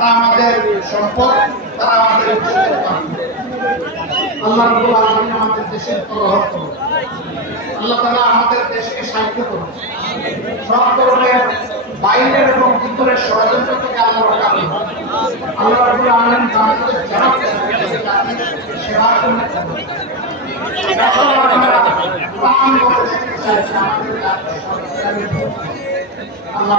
তারা আমাদের সম্পদ, তারা আমাদের আল্লাহ রাব্বুল আলামিন আমাদের দেশের তলহর করুন। আল্লাহ তাআলা আমাদের দেশকে সাহায্য করুন। সব ধরনের বাইরের এবং ভিতরের ষড়যন্ত্র থেকে আল্লাহ রক্ষা করুন। আল্লাহ রাব্বুল আলামিন আমাদের সেবা করুন। আল্লাহ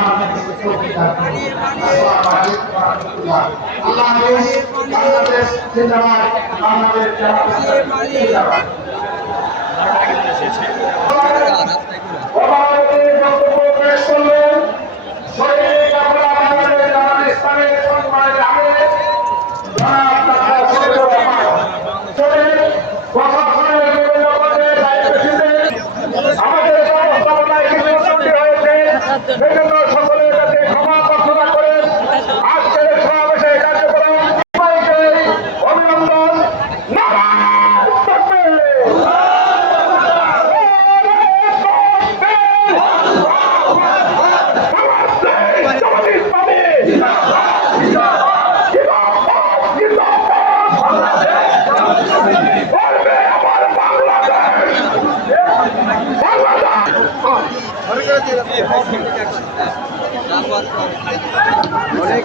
বাংলাদেশ জিন্দাবাদ, বাংলাদেশ জিন্দাবাদ। সকলের কাছে ক্ষমা প্রার্থনা করে আজকের সমাবেশে কার্যক্রম অভিনন্দন। অনেক